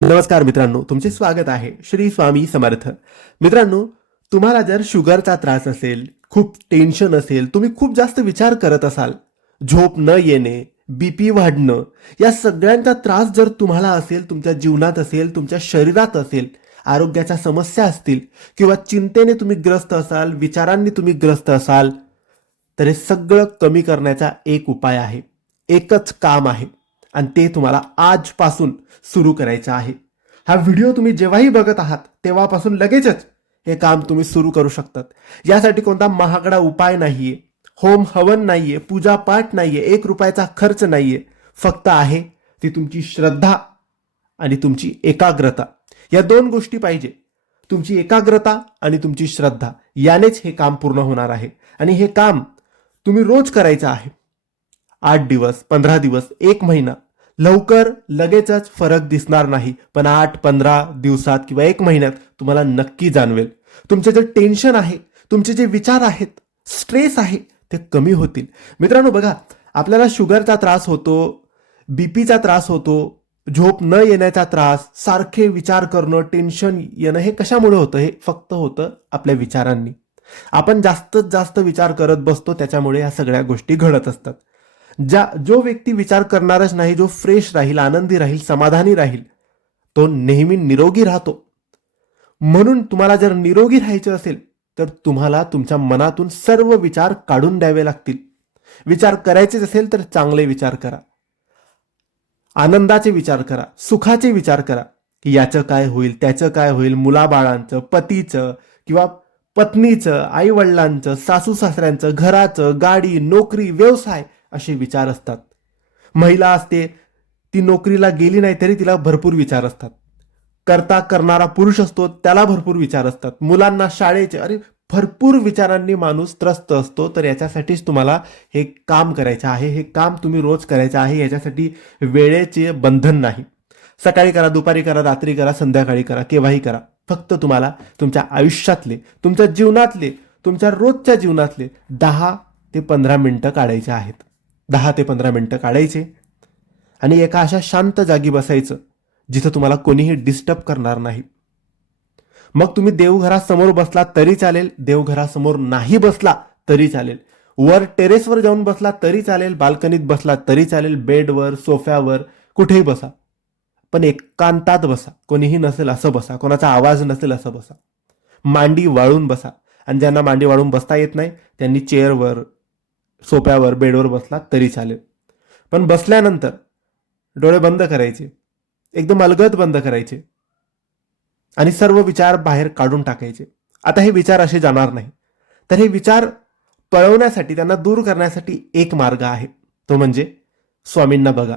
नमस्कार मित्रांनो तुमचे स्वागत आहे श्री स्वामी समर्थ. मित्रांनो तुम्हाला जर शुगरचा त्रास असेल खूप टेन्शन असेल तुम्ही खूप जास्त विचार करत असाल झोप न येणे बीपी वाढणं या सगळ्यांचा त्रास जर तुम्हाला असेल तुमच्या जीवनात असेल तुमच्या शरीरात असेल आरोग्याच्या समस्या असतील किंवा चिंतेने तुम्ही ग्रस्त असाल विचारांनी तुम्ही ग्रस्त असाल तर हे सगळं कमी करण्याचा एक उपाय आहे. एकच काम आहे. आणि ते तुम्हाला आजपासून सुरू करायचं आहे. हा व्हिडिओ तुम्ही जेव्हाही बघत आहात तेव्हापासून लगेचच हे काम तुम्ही सुरू करू शकतात. यासाठी कोणता महागडा उपाय नाहीये. होम हवन नाहीये पूजापाठ नाहीये एक रुपयाचा खर्च नाहीये. फक्त आहे ती तुमची श्रद्धा आणि तुमची एकाग्रता. या दोन गोष्टी पाहिजे. तुमची एकाग्रता आणि तुमची श्रद्धा. यानेच हे काम पूर्ण होणार आहे. आणि हे काम तुम्ही रोज करायचं आहे. आठ दिवस पंधरा दिवस एक महिना. लवकर लगेचच फरक दिसणार नाही पण आठ पंधरा दिवसात किंवा एक महिन्यात तुम्हाला नक्की जाणवेल. तुमचे जे टेन्शन आहे तुमचे जे विचार आहेत स्ट्रेस आहे ते कमी होतील. मित्रांनो बघा आपल्याला शुगरचा त्रास होतो बीपीचा त्रास होतो झोप न येण्याचा त्रास सारखे विचार करणं टेन्शन येणं हे कशामुळे होतं? हे फक्त होतं आपल्या विचारांनी. आपण जास्तच जास्त विचार करत बसतो त्याच्यामुळे या सगळ्या गोष्टी घडत असतात. ज्या जो व्यक्ती विचार करणारच नाही जो फ्रेश राहील आनंदी राहील समाधानी राहील तो नेहमी निरोगी राहतो. म्हणून तुम्हाला जर निरोगी राहायचं असेल तर तुम्हाला तुमच्या मनातून सर्व विचार काढून द्यावे लागतील. विचार करायचेच असेल तर चांगले विचार करा. आनंदाचे विचार करा. सुखाचे विचार करा. की याचं काय होईल त्याचं काय होईल मुलाबाळांचं पतीचं किंवा पत्नीचं आई वडिलांचं सासू सासऱ्यांचं घराचं गाडी नोकरी व्यवसाय असे विचार असतात. महिला असते ती नोकरीला गेली नाही तरी तिला भरपूर विचार असतात. करता करणारा पुरुष असतो त्याला भरपूर विचार असतात. मुलांना शाळेचे अरे भरपूर विचारांनी माणूस त्रस्त असतो तर याच्यासाठीच तुम्हाला हे काम करायचं आहे हे काम तुम्ही रोज करायचं आहे याच्यासाठी वेळेचे बंधन नाही. सकाळी करा दुपारी करा रात्री करा संध्याकाळी करा केव्हाही करा. फक्त तुम्हाला तुमच्या आयुष्यातले तुमच्या जीवनातले तुमच्या रोजच्या जीवनातले दहा ते पंधरा मिनटं काढायचे आहेत. दहा ते पंधरा मिनटं काढायचे आणि एका अशा शांत जागी बसायचं जिथं तुम्हाला कोणीही डिस्टर्ब करणार नाही. मग तुम्ही देवघरासमोर बसला तरी चालेल देवघरासमोर नाही बसला तरी चालेल. वर टेरेसवर जाऊन बसला तरी चालेल बाल्कनीत बसला तरी चालेल बेडवर सोफ्यावर कुठेही बसा. पण एकांतात बसा कोणीही नसेल असं बसा कोणाचा आवाज नसेल असं बसा. मांडी वाळून बसा. आणि ज्यांना मांडी वाळून बसता येत नाही त्यांनी चेअरवर सोप्यावर बेडवर बसला तरी चालेल. पण बसल्यानंतर डोळे बंद करायचे. एकदम अलगद बंद करायचे. आणि सर्व विचार बाहेर काढून टाकायचे. आता हे विचार असे जाणार नाही. तर हे विचार पळवण्यासाठी त्यांना दूर करण्यासाठी एक मार्ग आहे. तो म्हणजे स्वामींना बघा.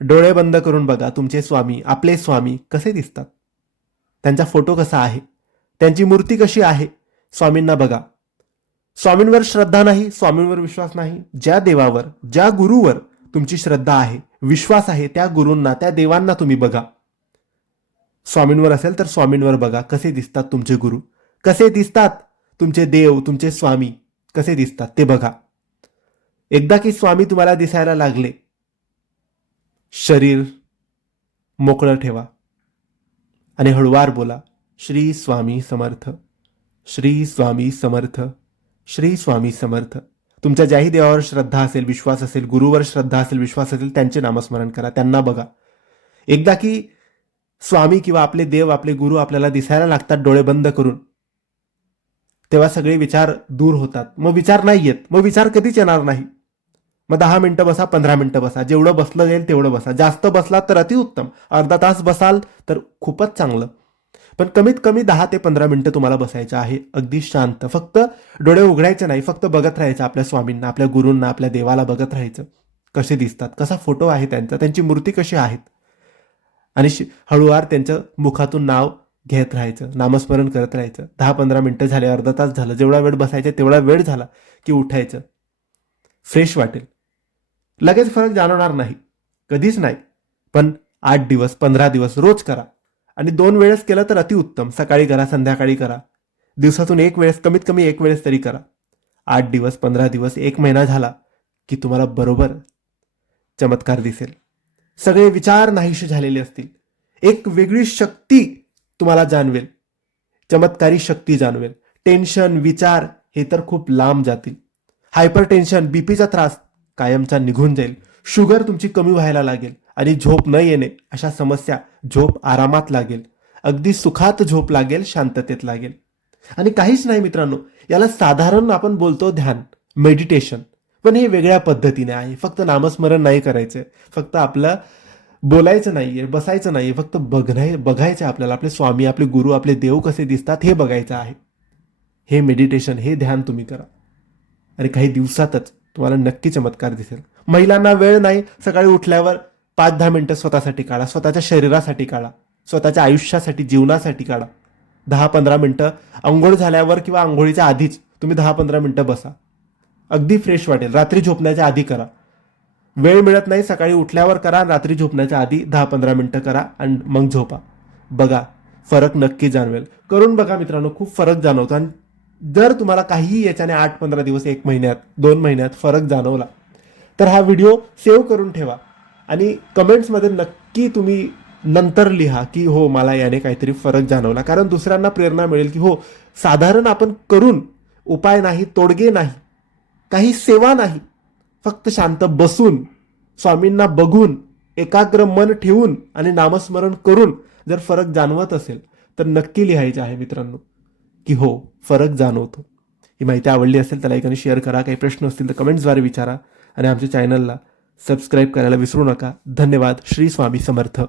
डोळे बंद करून बघा तुमचे स्वामी आपले स्वामी कसे दिसतात. त्यांचा फोटो कसा आहे? त्यांची मूर्ती कशी आहे? स्वामींना बघा. स्वामींवर श्रद्धा नाही स्वामींवर विश्वास नाही. ज्या देवावर ज्या गुरुवर तुमची श्रद्धा आहे विश्वास आहे त्या गुरूंना त्या देवांना तुम्ही बघा. स्वामींवर असेल तर स्वामींवर बघा कसे दिसतात तुमचे गुरु. कसे दिसतात तुमचे देव तुमचे स्वामी. कसे दिसतात ते बघा. एकदा की स्वामी तुम्हाला दिसायला लागले. शरीर मोकळं ठेवा. आणि हळुवार बोला श्री स्वामी समर्थ. श्री स्वामी समर्थ. श्री स्वामी समर्थ. तुमच्या ज्याही देवावर श्रद्धा असेल विश्वास असेल गुरुवर श्रद्धा असेल विश्वास असेल त्यांचे नामस्मरण करा त्यांना बघा. एकदा की स्वामी किंवा आपले देव आपले गुरु आपल्याला दिसायला लागतात डोळे बंद करून तेव्हा सगळे विचार दूर होतात. मग विचार नाही येत. मग विचार कधीच येणार नाही. मग दहा मिनटं बसा पंधरा मिनटं बसा. जेवढं बसलं जाईल तेवढं बसा. जास्त बसला तर अतिउत्तम. अर्धा तास बसाल तर खूपच चांगलं. पण कमीत कमी दहा ते पंधरा मिनिटं तुम्हाला बसायचं आहे. अगदी शांत. फक्त डोळे उघडायचे नाही. फक्त बघत राहायचं आपल्या स्वामींना आपल्या गुरूंना आपल्या देवाला बघत राहायचं. कसे दिसतात? कसा फोटो आहे त्यांचा? त्यांची मूर्ती कशी आहेत? आणि हळूवार त्यांच्या मुखातून नाव घेत राहायचं. नामस्मरण करत राहायचं. दहा पंधरा मिनटं झाले अर्धा तास झालं. जेवढा वेळ बसायचा तेवढा वेळ झाला की उठायचं. फ्रेश वाटेल. लगेच फरक जाणवणार नाही. कधीच नाही. पण आठ दिवस पंधरा दिवस रोज करा. आणि दोन वेळेस केलं तर अतिउत्तम सकाळी करा संध्याकाळी करा. दिवसातून एक वेळेस कमीत कमी एक वेळेस तरी करा. आठ दिवस पंधरा दिवस एक महिना झाला की तुम्हाला बरोबर चमत्कार दिसेल. सगळे विचार नाहीशे झालेले असतील. एक वेगळी शक्ती तुम्हाला जाणवेल. चमत्कारी शक्ती जाणवेल. टेन्शन विचार हे तर खूप लांब जातील. हायपर टेन्शन बीपीचा त्रास कायमचा निघून जाईल. शुगर तुमची कमी व्हायला लागेल. आणि झोप न येणे अशा समस्या झोप आरामात लागेल. अगदी सुखात झोप लागेल शांततेत लागेल. आणि काहीच नाही मित्रांनो याला साधारण आपण बोलतो ध्यान मेडिटेशन पण हे वेगळ्या पद्धतीने आहे. फक्त नामस्मरण नाही करायचं. फक्त आपलं बोलायचं नाहीये बसायचं नाहीये. फक्त बघाय बघायचं आहे आपल्याला. आपले स्वामी आपले गुरु आपले देव कसे दिसतात हे बघायचं आहे. हे मेडिटेशन हे ध्यान तुम्ही करा. आणि काही दिवसातच तुम्हाला नक्की चमत्कार दिसेल. महिलांना वेळ नाही. सकाळी उठल्यावर पाच दहा मिनटं स्वतःसाठी काढा. स्वतःच्या शरीरासाठी काढा. स्वतःच्या आयुष्यासाठी जीवनासाठी काढा. दहा पंधरा मिनटं आंघोळ झाल्यावर किंवा आंघोळीच्या आधीच तुम्ही दहा पंधरा मिनटं बसा. अगदी फ्रेश वाटेल. रात्री झोपण्याच्या आधी करा. वेळ मिळत नाही सकाळी उठल्यावर करा. रात्री झोपण्याच्या आधी दहा पंधरा मिनटं करा आणि मग झोपा. बघा फरक नक्की जाणवेल. करून बघा मित्रांनो खूप फरक जाणवतो आणि जर तुम्हाला काहीही याच्याने आठ पंधरा दिवस एक महिन्यात दोन महिन्यात फरक जाणवला तर हा व्हिडिओ सेव्ह करून ठेवा. आणि कमेंट्समध्ये नक्की तुम्ही नंतर लिहा की हो मला याने काहीतरी फरक जाणवला. कारण दुसऱ्यांना प्रेरणा मिळेल की हो साधारण आपण करून उपाय नाही तोडगे नाही काही सेवा नाही फक्त शांत बसून स्वामींना बघून एकाग्र मन ठेवून आणि नामस्मरण करून जर फरक जाणवत असेल तर नक्की लिहायचे आहे मित्रांनो की हो फरक जाणवतो. ही माहिती आवडली असेल तर लाईक आणि शेअर करा. काही प्रश्न असतील तर कमेंट्सद्वारे विचारा. आणि आमच्या चॅनलला सबस्क्राईब करायला विसरू नका. धन्यवाद. श्री स्वामी समर्थ.